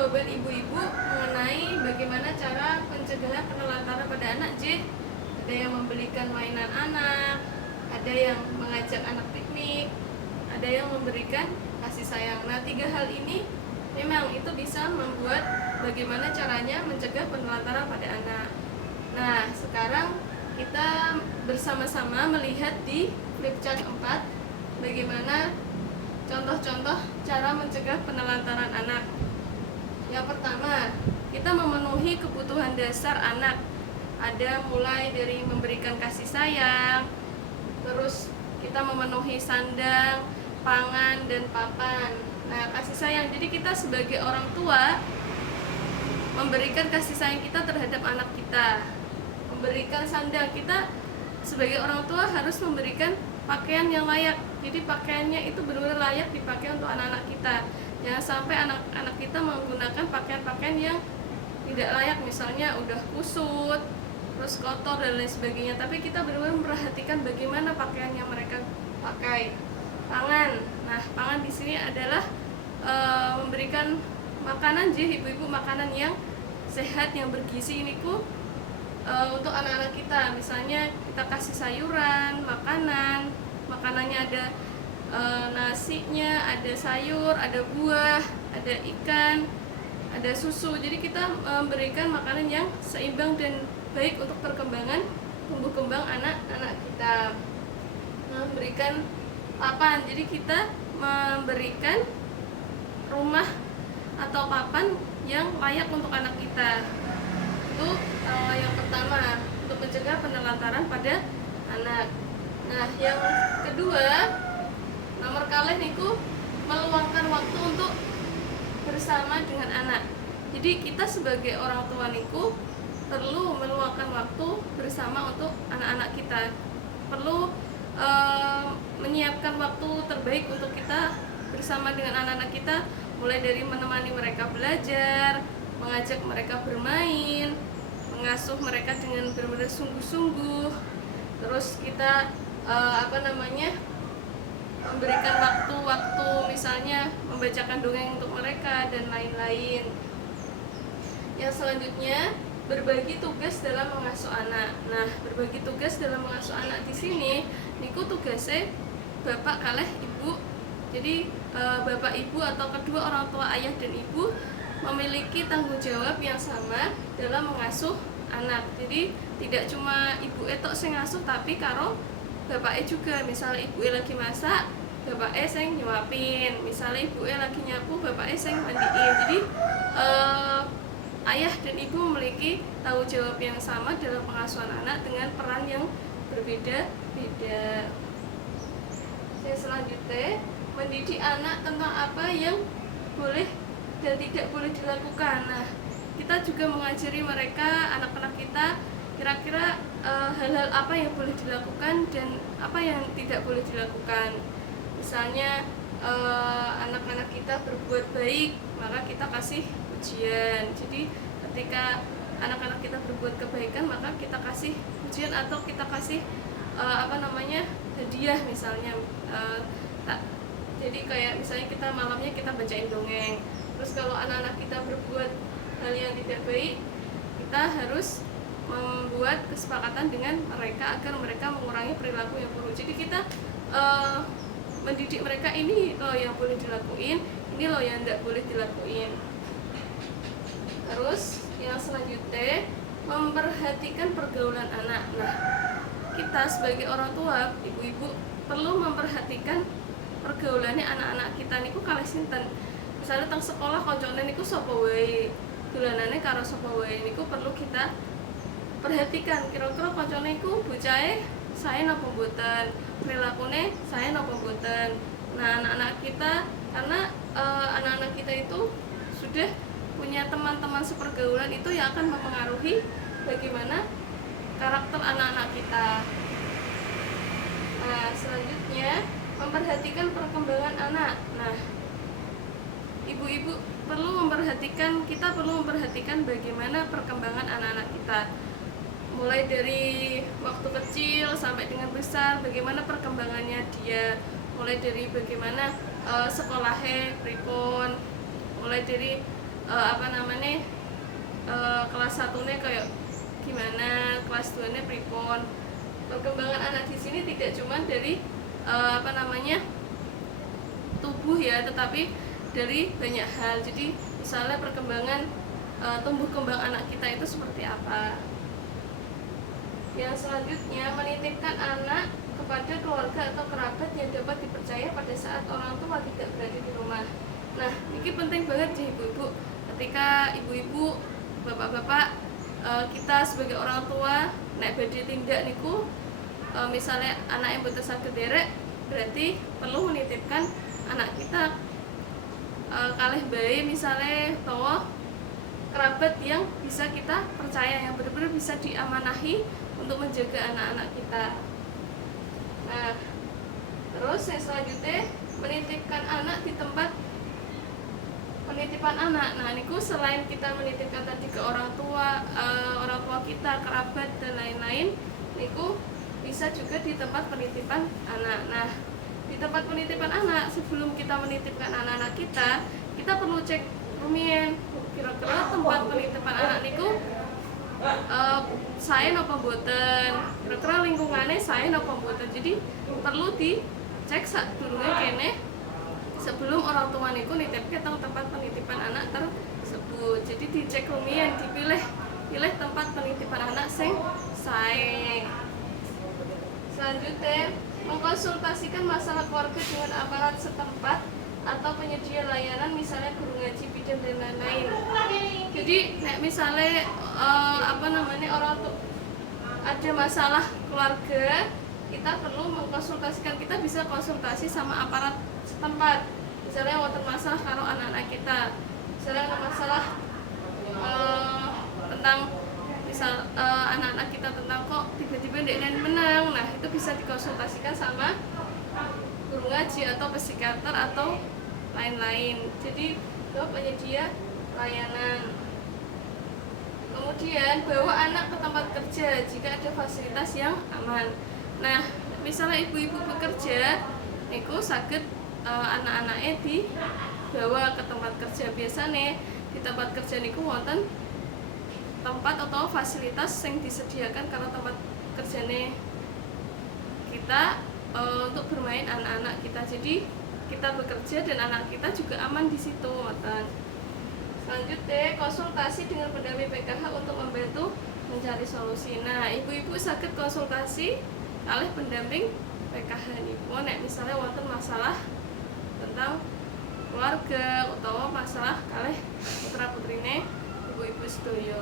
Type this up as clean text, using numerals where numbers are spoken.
jawaban ibu-ibu mengenai bagaimana cara pencegahan penelantaran pada anak, J. Ada yang membelikan mainan anak, ada yang mengajak anak piknik, ada yang memberikan kasih sayang. Nah, 3 hal ini memang itu bisa membuat bagaimana caranya mencegah penelantaran pada anak. Nah, sekarang kita bersama-sama melihat di flip chart 4 bagaimana contoh-contoh cara mencegah penelantaran anak. Yang pertama, kita memenuhi kebutuhan dasar anak. Ada mulai dari memberikan kasih sayang, terus kita memenuhi sandang, pangan, dan papan. Nah, kasih sayang, jadi kita sebagai orang tua memberikan kasih sayang kita terhadap anak kita. Memberikan sandang, kita sebagai orang tua harus memberikan pakaian yang layak. Jadi pakaiannya itu benar-benar layak dipakai untuk anak-anak kita. Jangan sampai anak-anak kita menggunakan pakaian-pakaian yang tidak layak, misalnya udah kusut, terus kotor dan lain sebagainya. Tapi kita benar-benar memperhatikan bagaimana pakaian yang mereka pakai. Pangan. Nah, pangan di sini adalah memberikan makanan, ibu-ibu, makanan yang sehat, yang bergizi ini untuk anak-anak kita. Misalnya kita kasih sayuran, makanannya ada nasinya, ada sayur, ada buah, ada ikan, ada susu. Jadi kita memberikan makanan yang seimbang dan baik untuk perkembangan tumbuh kembang anak-anak kita. Memberikan papan, jadi kita memberikan rumah atau papan yang layak untuk anak kita. Itu yang pertama, untuk mencegah penelantaran pada anak. Nah, yang kedua, nomor kalih niku meluangkan waktu untuk bersama dengan anak. Jadi kita sebagai orang tua niku perlu meluangkan waktu bersama untuk anak-anak kita. Perlu menyiapkan waktu terbaik untuk kita bersama dengan anak-anak kita, mulai dari menemani mereka belajar, mengajak mereka bermain, mengasuh mereka dengan benar-benar sungguh-sungguh. Terus kita memberikan waktu-waktu, misalnya membacakan dongeng untuk mereka dan lain-lain. Yang selanjutnya, berbagi tugas dalam mengasuh anak. Nah, berbagi tugas dalam mengasuh anak di sini niku tugasnya bapak kalih ibu. Jadi bapak ibu atau kedua orang tua, ayah dan ibu, memiliki tanggung jawab yang sama dalam mengasuh anak. Jadi tidak cuma ibu tok sing ngasuh, tapi karo bapaknya juga. Misalnya ibu lagi masak, bapaknya sing nyuapin. Misalnya ibu lagi nyapu, bapaknya sing mandiin. Jadi ayah dan ibu memiliki tanggung jawab yang sama dalam pengasuhan anak dengan peran yang berbeda-beda. Yang selanjutnya, mendidik anak tentang apa yang boleh dan tidak boleh dilakukan. Nah, kita juga mengajari mereka, anak-anak kita, kira-kira hal-hal apa yang boleh dilakukan dan apa yang tidak boleh dilakukan. Misalnya anak-anak kita berbuat baik, maka kita kasih pujian. Jadi ketika anak-anak kita berbuat kebaikan, maka kita kasih pujian atau kita kasih hadiah misalnya. Jadi kayak misalnya kita malamnya kita bacain dongeng. Terus kalau anak-anak kita berbuat hal yang tidak baik, kita harus membuat kesepakatan dengan mereka agar mereka mengurangi perilaku yang buruk. Jadi kita mendidik mereka, ini loh yang boleh dilakuin, ini loh yang tidak boleh dilakuin. Terus yang selanjutnya, memperhatikan pergaulan anak. Nah, kita sebagai orang tua, ibu-ibu, perlu memperhatikan pergaulannya anak-anak kita niku kalih sinten. Misalnya teng sekolah koncone niku sapa wae, dolanane karo sapa wae, niku perlu kita perhatikan. Kira-kira koncone niku bocahe sae napa mboten, prilakune sae napa mboten. Nah, anak-anak kita, karena anak-anak kita itu sudah punya teman-teman sepergaulan, itu yang akan mempengaruhi bagaimana karakter anak-anak kita. Nah, selanjutnya, memperhatikan perkembangan anak. Nah, ibu-ibu kita perlu memperhatikan bagaimana perkembangan anak-anak kita. Mulai dari waktu kecil sampai dengan besar, bagaimana perkembangannya dia. Mulai dari bagaimana sekolahnya, pripun, mulai dari apa namanya kelas 1-nya kayak gimana, kelas 2-nya pripon. Perkembangan anak di sini tidak cuma dari apa namanya tubuh ya, tetapi dari banyak hal. Jadi misalnya perkembangan tumbuh kembang anak kita itu seperti apa. Yang selanjutnya, menitipkan anak kepada keluarga atau kerabat yang dapat dipercaya pada saat orang tua tidak berada di rumah. Nah, ini penting banget sih ibu-ibu. Ketika ibu-ibu, bapak-bapak, kita sebagai orang tua nek badhe tindak niku, misalnya anak yang boten saged derek, berarti perlu menitipkan anak kita kalih bae misalnya utawa kerabat yang bisa kita percaya, yang benar-benar bisa diamanahi untuk menjaga anak-anak kita. Nah, terus yang selanjutnya, menitipkan anak di tempat penitipan anak. Nah, niku selain kita menitipkan tadi ke orang tua kita, kerabat dan lain-lain, niku bisa juga di tempat penitipan anak. Nah, di tempat penitipan anak, sebelum kita menitipkan anak-anak kita perlu cek rumiyin kira-kira tempat penitipan anak niku saya napa mboten, kira-kira lingkungannya saya napa mboten. Jadi perlu dicek sadurunge kene sebelum orang tua niku nitipke teng tempat penitipan anak tersebut. Jadi dicek rumiyin, pilih tempat penitipan anak sing sae. Selanjutnya, mengkonsultasikan masalah keluarga dengan aparat setempat atau penyedia layanan, misalnya guru ngaji, bidan dan lain-lain. Jadi misalnya orang tuh ada masalah keluarga, kita perlu mengkonsultasikan, kita bisa konsultasi sama aparat setempat. Misalnya wonten masalah karo anak-anak kita, misalnya ada masalah tentang anak-anak kita tentang kok tiba-tiba ndek menang. Nah, itu bisa dikonsultasikan sama guru ngaji atau psikiater atau lain-lain. Jadi itu penyedia layanan. Kemudian bawa anak ke tempat kerja jika ada fasilitas yang aman. Nah, misalnya ibu-ibu bekerja, niku saged anak-anaknya dibawa ke tempat kerja. Biasanya di tempat kerja niku wonten tempat atau fasilitas yang disediakan karena tempat kerjanya kita untuk bermain anak-anak kita. Jadi kita bekerja dan anak kita juga aman di situ. Selanjutnya, konsultasi dengan pendamping PKH untuk membantu mencari solusi. Nah, ibu-ibu saged konsultasi kalih pendamping PKH niku nek misalnya wonten masalah tentang keluarga utawa masalah kalih putra-putrine ibu-ibu sedaya.